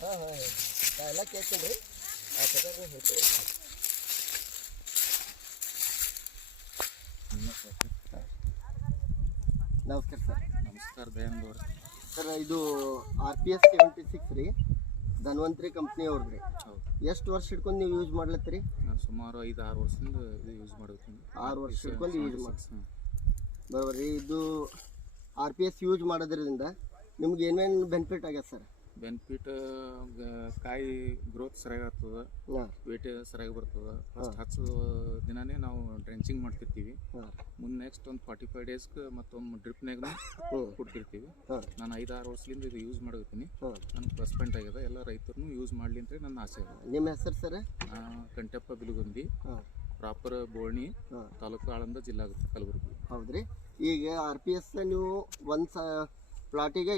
ಹಾಂ ಹಾಂ ಹಾಂ ಎಲ್ಲ ಕೇಳ್ತೀನಿ ರೀ ಆ ಪ್ರಕಾರ ಹೇಳ್ತೀವಿ. ನಮಸ್ಕಾರ ಸರ್. ನಮಸ್ಕಾರ ದಯಾನಂದ್ ಅವ್ರ. ಸರ್ ಇದು RPS 76 ರೀ, ಧನ್ವಂತರಿ ಕಂಪ್ನಿ ಅವ್ರದ್ದು ರೀ. ಹೌದು. ಎಷ್ಟು ವರ್ಷ ಹಿಡ್ಕೊಂಡು ನೀವು ಯೂಸ್ ಮಾಡ್ಲತ್ತೀರಿ? ನಾನು ಸುಮಾರು 5-6 ವರ್ಷದಿಂದ ಇದು ಯೂಸ್ ಮಾಡ್ತೀನಿ. 6 ವರ್ಷ ಹಿಡ್ಕೊಂಡು ಯೂಸ್ ಮಾಡಿ ಬರೋಬರಿ. ಇದು RPS ಯೂಸ್ ಮಾಡೋದ್ರಿಂದ ನಿಮ್ಗೆ ಏನೇನು ಬೆನಿಫಿಟ್ ಆಗ್ಯದ ಸರ್? ಬೆನಿಫಿಟ್ ಕಾಯಿ ಗ್ರೋತ್ ಸರಿಯಾಗಿ ಆಗ್ತದೆ, ಹಾಂ ವೇಟ್ ಸರಿಯಾಗಿ ಬರ್ತದೆ. ಫಸ್ಟ್ ಹಚ್ಚೋ ದಿನನೇ ನಾವು ಡ್ರೆಂಚಿಂಗ್ ಮಾಡ್ತಿರ್ತೀವಿ. ಹಾಂ ಮುಂದೆ ನೆಕ್ಸ್ಟ್ ಒಂದು 45 ಡೇಸ್ಗೆ ಮತ್ತೊಂದು ಡ್ರಿಪ್ನಾಗ ಕೊಡ್ತಿರ್ತೀವಿ. ಹಾಂ ನಾನು 5-6 ವರ್ಷದಿಂದ ಇದು ಯೂಸ್ ಮಾಡತ್ತೀನಿ. ಹಾಂ ನನಗೆ ಪ್ಲಸ್ ಪಾಯಿಂಟ್ ಆಗ್ಯದ. ಎಲ್ಲ ರೈತರು ಯೂಸ್ ಮಾಡಲಿ ಅಂತ ನನ್ನ ಆಸೆ ಇದೆ. ನಿಮ್ಮ ಹೆಸರು ಸರ್? ಕಂಟೆಪ್ಪ ಬಿಲುಗುಂದಿ, ಹಾಂ ಪ್ರಾಪರ್ ಬೋರ್ಣಿ, ಹಾಂ ತಾಲೂಕು ಆಳಂದ, ಜಿಲ್ಲಾ ಕಲಬುರಗಿ. ಹೌದ್ರಿ. ಈಗ RPS ನೀವು ಒಂದು ಪ್ಲಾಟಿಗೆ